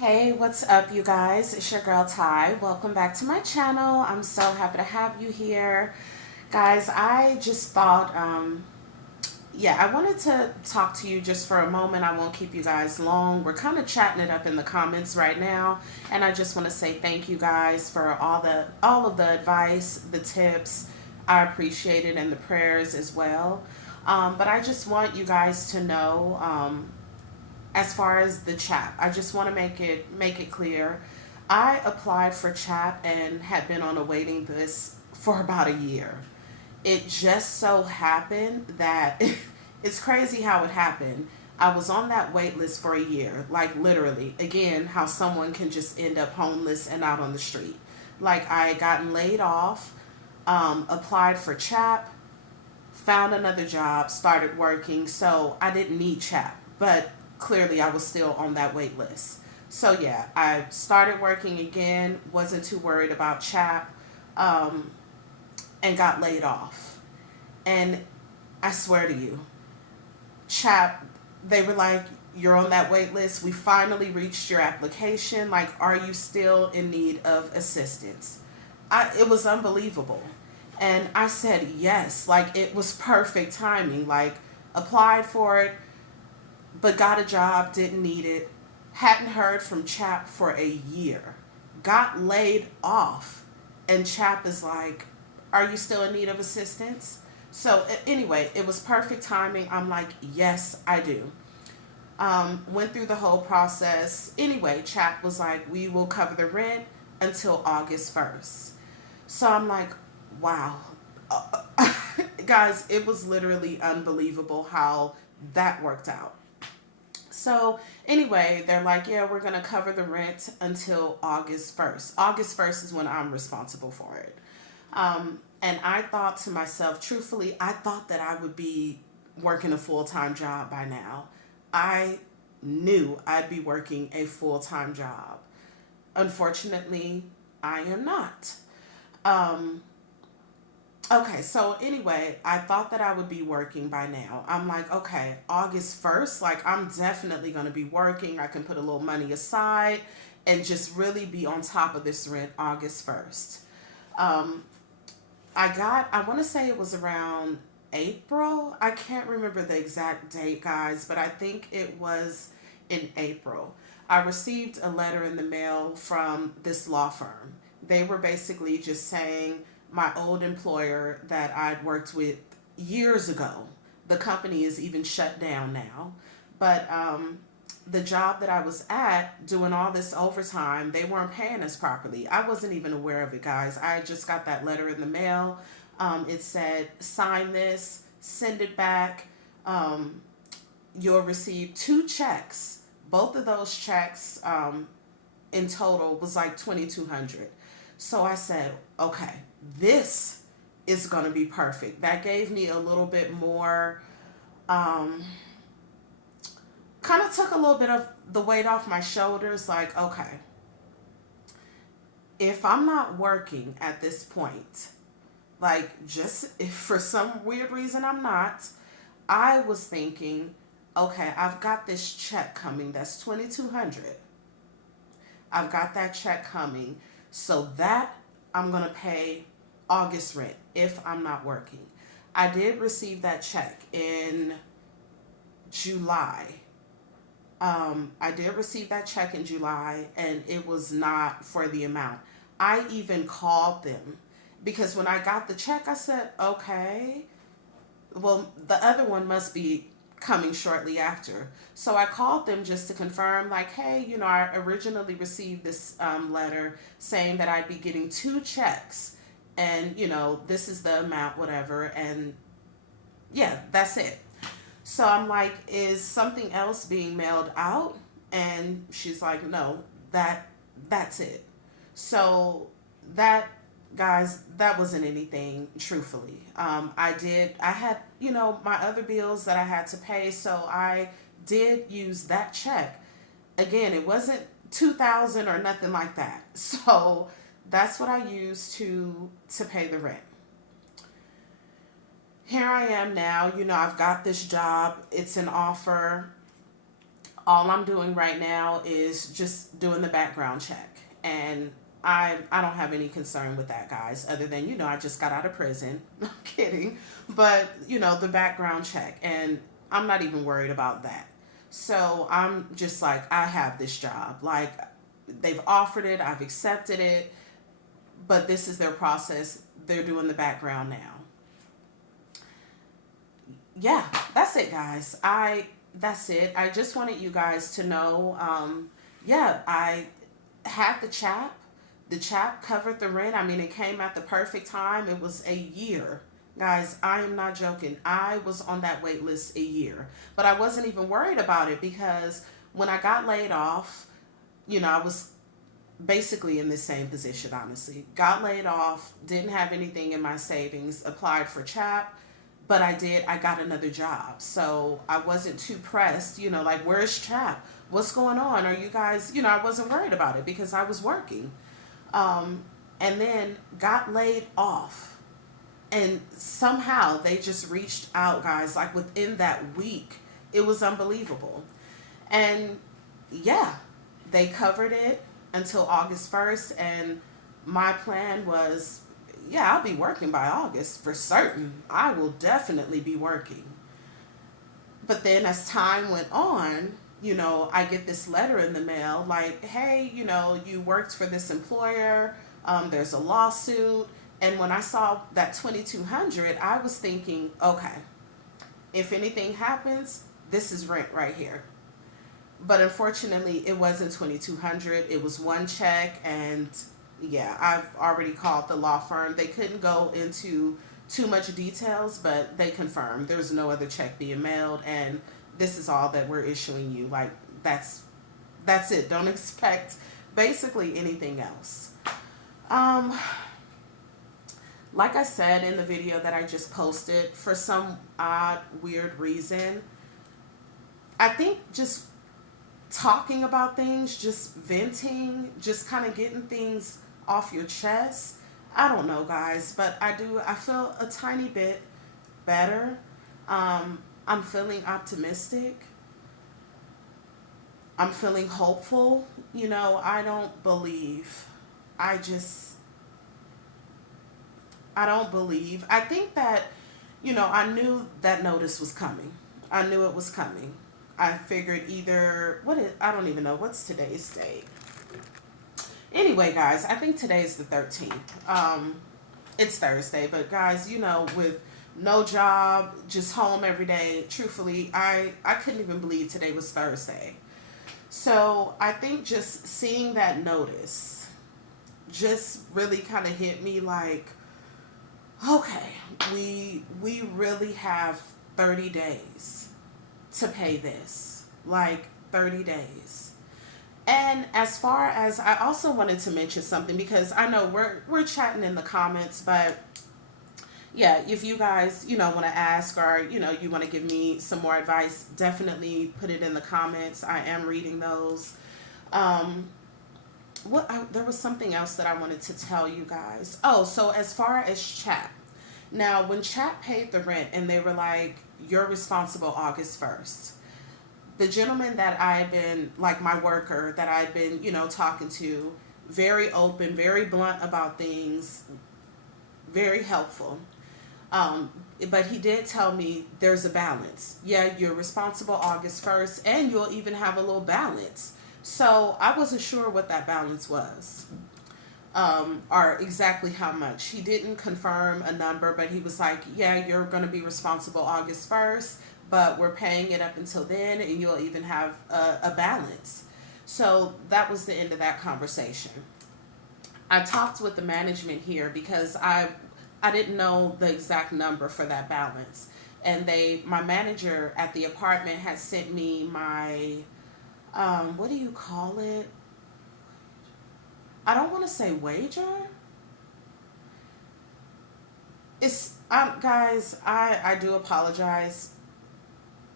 Hey, what's up, you guys? It's your girl Ty. Welcome back to my channel. I'm so happy to have you here. Guys, I just thought, I wanted to talk to you just for a moment. I won't keep you guys long. We're kind of chatting it up in the comments right now, and I just want to say thank you guys for all of the advice, the tips. I appreciate it, and the prayers as well. But I just want you guys to know, as far as the CHAP, I just want to make it clear. I applied for CHAP and had been on a waiting list for about a year. It just so happened that it's crazy how it happened. I was on that wait list for a year, like literally. Again, how someone can just end up homeless and out on the street. Like I had gotten laid off, applied for CHAP, found another job, started working, so I didn't need CHAP, but clearly I was still on that wait list. So yeah, I started working again, wasn't too worried about CHAP, um, and got laid off. And I swear to you, CHAP, they were like, you're on that wait list. We finally reached your application. Like, are you still in need of assistance? It was unbelievable. And I said yes. Like, it was perfect timing. Like, applied for it, but got a job, didn't need it. Hadn't heard from CHAP for a year. Got laid off. And CHAP is like, are you still in need of assistance? So, anyway, it was perfect timing. I'm like, yes, I do. Went through the whole process. Anyway, CHAP was like, we will cover the rent until August 1st. So I'm like, wow. Guys, it was literally unbelievable how that worked out. So anyway, they're like, yeah, we're gonna cover the rent until August 1st. August 1st is when I'm responsible for it. And I thought to myself, truthfully, I thought that I would be working a full time job by now. I knew I'd be working a full time job. Unfortunately, I am not. Um, Okay, so anyway, I thought that I would be working by now. I'm like, okay, August 1st, like I'm definitely going to be working. I can put a little money aside and just really be on top of this rent August 1st. Um, I want to say it was around April. I can't remember the exact date, guys, but I think it was in April. I received a letter in the mail from this law firm. They were basically just saying my old employer that I'd worked with years ago. The company is even shut down now. But the job that I was at doing all this overtime, they weren't paying us properly. I wasn't even aware of it, guys. I just got that letter in the mail. It said, sign this, send it back. Um, you'll receive two checks. Both of those checks in total was like 2,200. So I said, okay, this is going to be perfect. That gave me a little bit more, um, kind of took a little bit of the weight off my shoulders. Like, okay, if I'm not working at this point, like just if for some weird reason I'm not, I was thinking, okay, I've got this check coming that's 2,200. I've got that check coming. So that I'm going to pay August rent if I'm not working. I did receive that check in July. I did receive that check in July, and it was not for the amount. I even called them because when I got the check, I said, okay, well, the other one must be coming shortly after. So I called them just to confirm, like, hey, I originally received this letter saying that I'd be getting two checks, and, this is the amount, whatever. And yeah, that's it. So I'm like, is something else being mailed out? And she's like, no, that's it. So that, guys, that wasn't anything, truthfully. I had, my other bills that I had to pay, so I did use that check. Again, it wasn't 2,000 or nothing like that. So that's what I used to pay the rent. Here I am now, I've got this job. It's an offer. All I'm doing right now is just doing the background check. And I don't have any concern with that, guys, other than, I just got out of prison. I'm kidding. But, the background check. And I'm not even worried about that. So I'm just like, I have this job. Like, they've offered it, I've accepted it, but this is their process. They're doing the background now. Yeah, that's it, guys. That's it. I just wanted you guys to know. Yeah, I had the chap. The chap covered the rent. I mean, it came at the perfect time. It was a year. Guys, I am not joking. I was on that wait list a year. But I wasn't even worried about it because when I got laid off, I was basically in the same position, honestly. Got laid off, didn't have anything in my savings, applied for CHAP, but I got another job. So I wasn't too pressed, like, where's CHAP? What's going on? Are you guys, I wasn't worried about it because I was working. And then got laid off. And somehow they just reached out, guys, like within that week. It was unbelievable. And yeah, they covered it until August 1st. And my plan was, yeah, I'll be working by August for certain. I will definitely be working. But then as time went on, I get this letter in the mail like, hey, you worked for this employer. There's a lawsuit. And when I saw that 2,200, I was thinking, okay, if anything happens, this is rent right here. But unfortunately, it wasn't 2,200. It was one check. And yeah, I've already called the law firm. They couldn't go into too much details, but they confirmed there's no other check being mailed. And this is all that we're issuing you. Like, that's it. Don't expect basically anything else. Like I said in the video that I just posted, for some odd, weird reason, I think just talking about things, just venting, just kind of getting things off your chest. I don't know, guys, but I feel a tiny bit better. I'm feeling optimistic. I'm feeling hopeful. I don't believe. I just I don't believe. I think that, I knew that notice was coming. I knew it was coming. I figured I don't even know, what's today's date? Anyway, guys, I think today is the 13th. It's Thursday, but guys, with no job, just home every day, truthfully, I couldn't even believe today was Thursday. So I think just seeing that notice just really kind of hit me like, okay, we really have 30 days to pay this. Like 30 days. And as far as, I also wanted to mention something because I know we're chatting in the comments, but yeah, if you guys, want to ask or, you want to give me some more advice, definitely put it in the comments. I am reading those. There was something else that I wanted to tell you guys. Oh, so as far as CHAP. Now, when CHAP paid the rent and they were like, you're responsible August 1st. The gentleman that I've been, like my worker that I've been, talking to, very open, very blunt about things, very helpful. But he did tell me there's a balance. Yeah, you're responsible August 1st, and you'll even have a little balance. So I wasn't sure what that balance was, or exactly how much. He didn't confirm a number, but he was like, yeah, you're going to be responsible August 1st, but we're paying it up until then, and you'll even have a balance. So that was the end of that conversation. I talked with the management here because I didn't know the exact number for that balance. And my manager at the apartment had sent me my, what do you call it? I don't want to say wager. Guys, I do apologize.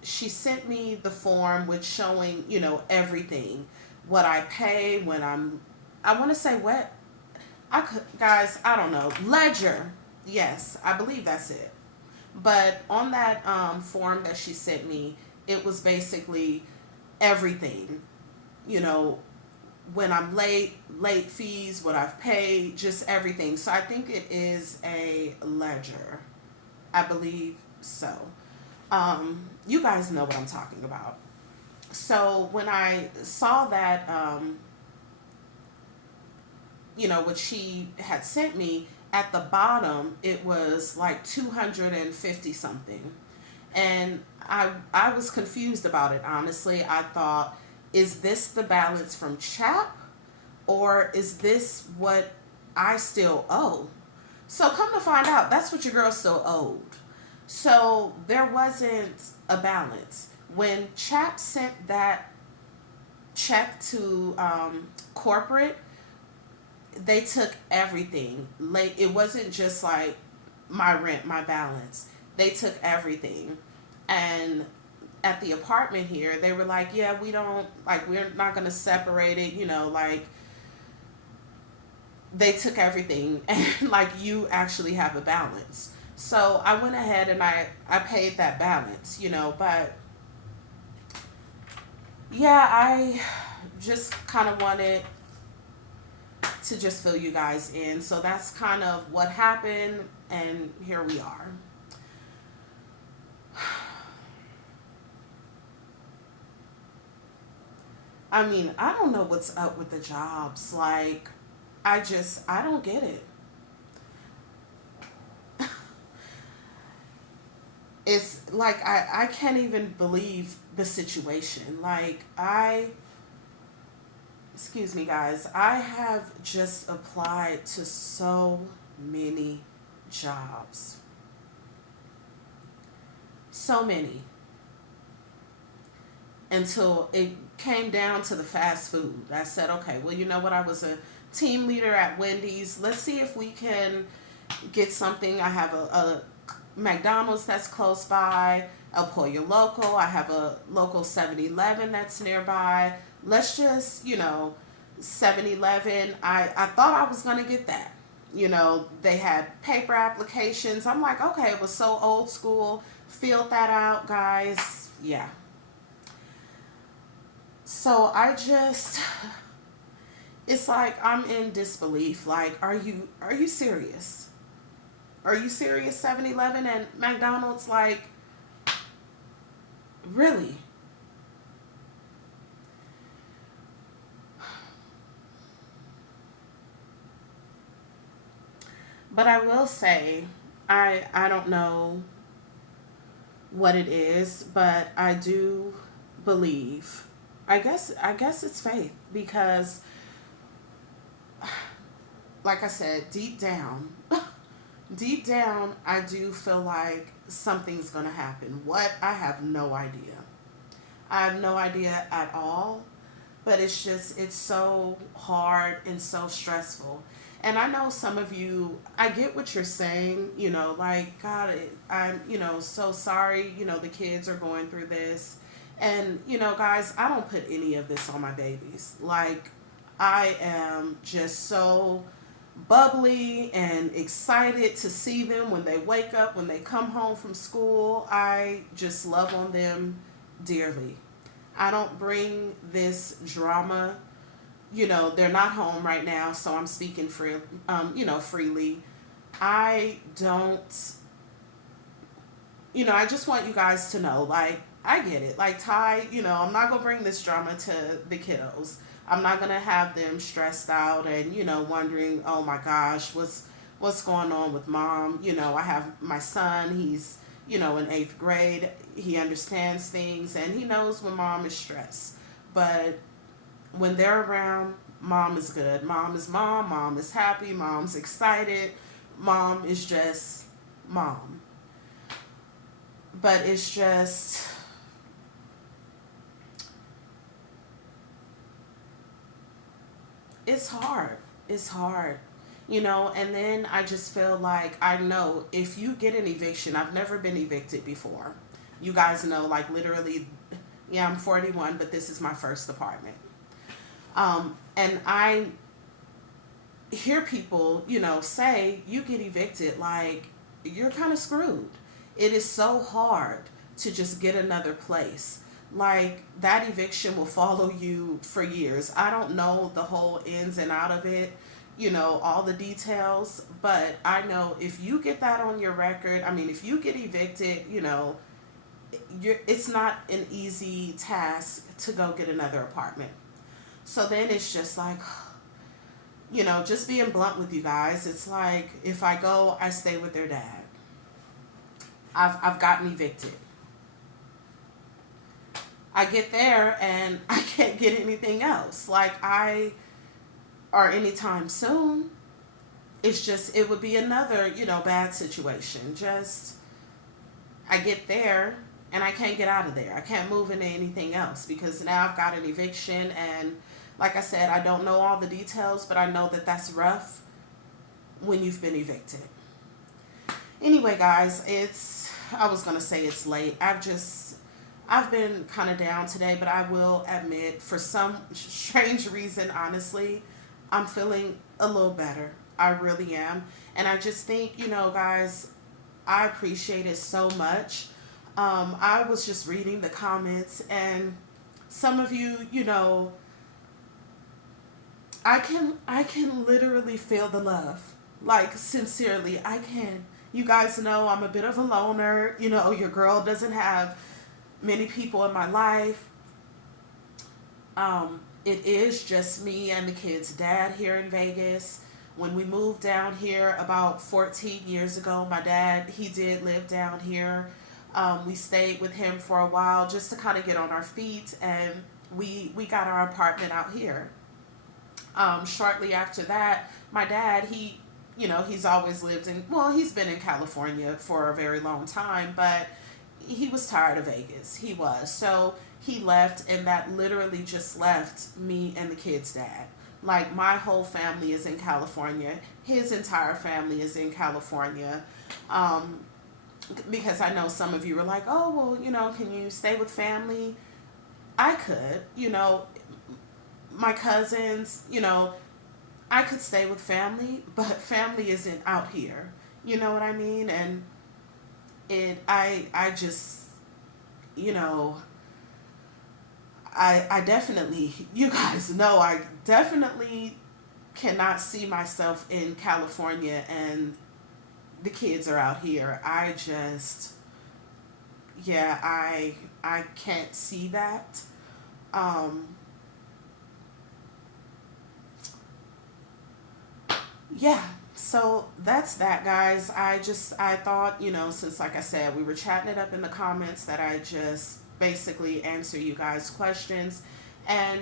She sent me the form with showing, everything. What I pay when I want to say what? Guys, I don't know. Ledger. Yes, I believe that's it. But on that form that she sent me, it was basically everything, you know, when I'm late fees, what I've paid, just everything. So I think it is a ledger. I believe so. You guys know what I'm talking about. So when I saw that, what she had sent me, at the bottom, it was like 250 something. And I was confused about it, honestly. I thought, is this the balance from CHAP, or is this what I still owe? So come to find out, that's what your girl still owed. So there wasn't a balance. When CHAP sent that check to corporate, they took everything. Like, it wasn't just like my rent, my balance. They took everything. And at the apartment here, they were like, yeah, we don't, like, we're not going to separate it, like, they took everything and like you actually have a balance. So I went ahead and I paid that balance, but yeah, I just kind of wanted to just fill you guys in. So that's kind of what happened, and here we are. I mean, I don't know what's up with the jobs. Like, I don't get it. It's like I can't even believe the situation. Like, excuse me, guys, I have just applied to so many jobs. So many. Until it came down to the fast food. I said, okay, well, you know what? I was a team leader at Wendy's. Let's see if we can get something. I have a McDonald's that's close by, El Pollo Loco. I have a local 7-Eleven that's nearby. Let's just, 7-Eleven. I thought I was going to get that. They had paper applications. I'm like, okay, it was so old school. Filled that out, guys. Yeah. So it's like I'm in disbelief. Like, are you serious? Are you serious? 7-Eleven and McDonald's, like, really? But I will say, I don't know what it is, but I do believe. I guess it's faith, because like I said, deep down, I do feel like something's going to happen. What? I have no idea. I have no idea at all. But it's so hard and so stressful. And I know some of you, I get what you're saying, like, God, I'm, so sorry, the kids are going through this. And, guys, I don't put any of this on my babies. Like, I am just so bubbly and excited to see them when they wake up, when they come home from school. I just love on them dearly. I don't bring this drama. They're not home right now, so I'm speaking freely. I don't, I just want you guys to know, like, I get it. Like, Ty, I'm not going to bring this drama to the kiddos. I'm not going to have them stressed out and, wondering, oh my gosh, what's going on with mom? I have my son, he's, in eighth grade. He understands things and he knows when mom is stressed. But when they're around, mom is good. Mom is mom. Mom is happy. Mom's excited. Mom is just mom. But it's just, it's hard. It's hard. And then I just feel like, I know if you get an eviction, I've never been evicted before. You guys know, like, literally, yeah, I'm 41, but this is my first apartment. And I hear people, say, you get evicted, like, you're kind of screwed. It is so hard to just get another place. Like, that eviction will follow you for years. I don't know the whole ins and out of it, all the details, but I know if you get that on your record, I mean, if you get evicted, it's not an easy task to go get another apartment. So then it's just like, just being blunt with you guys, it's like if I go, I stay with their dad. I've gotten evicted. I get there and I can't get anything else. Or anytime soon. It's just, it would be another, bad situation. Just, I get there and I can't get out of there. I can't move into anything else because now I've got an eviction. And like I said, I don't know all the details, but I know that that's rough when you've been evicted. Anyway, guys, I was going to say it's late. I've been kind of down today, but I will admit, for some strange reason, honestly, I'm feeling a little better. I really am. And I just think, guys, I appreciate it so much. I was just reading the comments, and some of you, I can literally feel the love. Like, sincerely, I can. You guys know I'm a bit of a loner. Your girl doesn't have many people in my life. It is just me and the kid's dad here in Vegas. When we moved down here about 14 years ago, my dad, he did live down here. We stayed with him for a while just to kind of get on our feet, and we got our apartment out here. Shortly after that, my dad, he's always lived he's been in California for a very long time, but he was tired of Vegas. He was. So he left, and that literally just left me and the kid's dad. Like, my whole family is in California. His entire family is in California. Because I know some of you are like, oh, well, can you stay with family? I could, my cousins, I could stay with family, but family isn't out here. You know what I mean? And I just, you know, I definitely, you guys know, I definitely cannot see myself in California and the kids are out here. I just, yeah, I can't see that. Um, yeah, so that's that, guys. I thought, since, like I said, we were chatting it up in the comments, that I just basically answer you guys' questions. And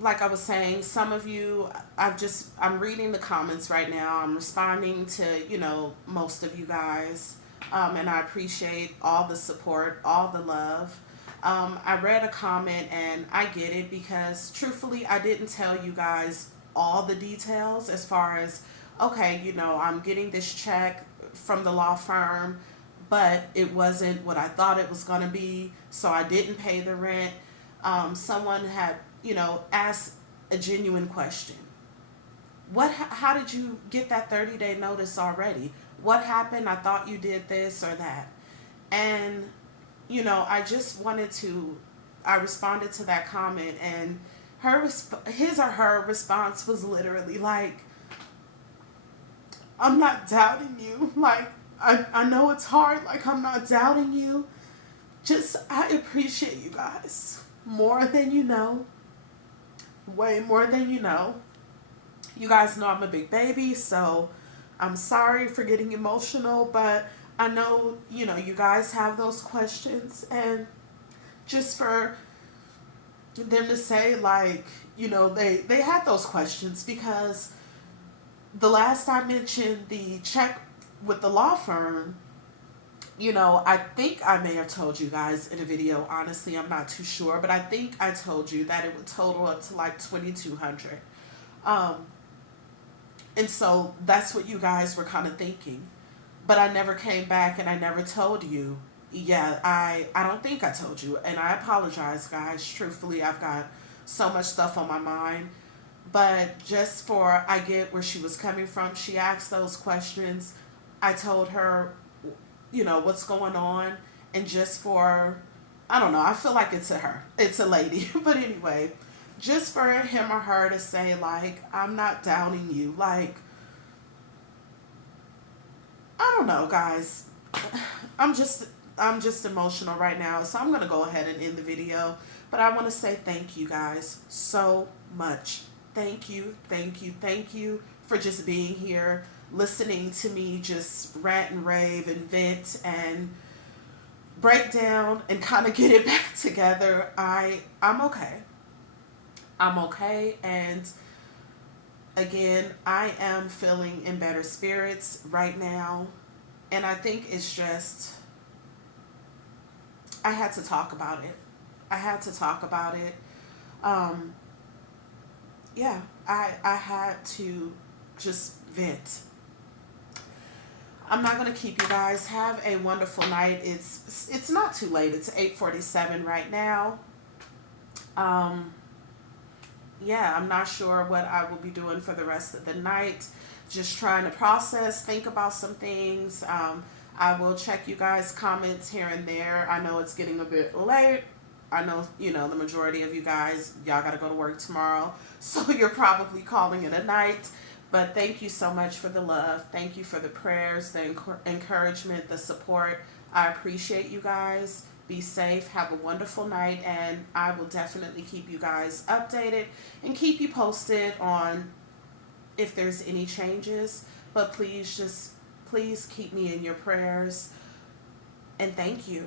like I was saying, some of you, I'm reading the comments right now. I'm responding to, most of you guys. And I appreciate all the support, all the love. I read a comment and I get it, because truthfully, I didn't tell you guys all the details as far as, okay, I'm getting this check from the law firm, but it wasn't what I thought it was going to be, so I didn't pay the rent. Someone had, asked a genuine question. How did you get that 30-day notice already? What happened? I thought you did this or that. And, I just I responded to that comment, and his or her response was literally like, I'm not doubting you. Like, I know it's hard. Like, I'm not doubting you. Just, I appreciate you guys more than you know. Way more than you know. You guys know I'm a big baby, so I'm sorry for getting emotional, but I know, you guys have those questions, and just for them to say, like, they had those questions because the last I mentioned the check with the law firm, I think I may have told you guys in a video. Honestly, I'm not too sure, but I think I told you that it would total up to like 2,200. Um, and so that's what you guys were kind of thinking. But I never came back and I never told you. Yeah, I don't think I told you. And I apologize, guys. Truthfully, I've got so much stuff on my mind. But just for, I get where she was coming from. She asked those questions. I told her, what's going on. And just for, I don't know, I feel like it's a her, it's a lady. But anyway, just for him or her to say, like, I'm not downing you. Like, I don't know, guys. I'm just I'm just emotional right now, so I'm gonna go ahead and end the video. But I want to say thank you guys so much. Thank you, thank you, thank you for just being here, listening to me just rant and rave and vent and break down and kind of get it back together. I'm okay. I'm okay, and again, I am feeling in better spirits right now, and I think it's just I had to talk about it. I had to talk about it. Um, yeah, I had to just vent. I'm not gonna keep you guys. Have a wonderful night. It's not too late. It's 8:47 right now. Um, yeah, I'm not sure what I will be doing for the rest of the night. Just trying to process, think about some things. I will check you guys' comments here and there. I know it's getting a bit late. I know, the majority of you guys, y'all got to go to work tomorrow. So you're probably calling it a night. But thank you so much for the love. Thank you for the prayers, the encouragement, the support. I appreciate you guys. Be safe. Have a wonderful night. And I will definitely keep you guys updated and keep you posted on if there's any changes. But please keep me in your prayers. And thank you.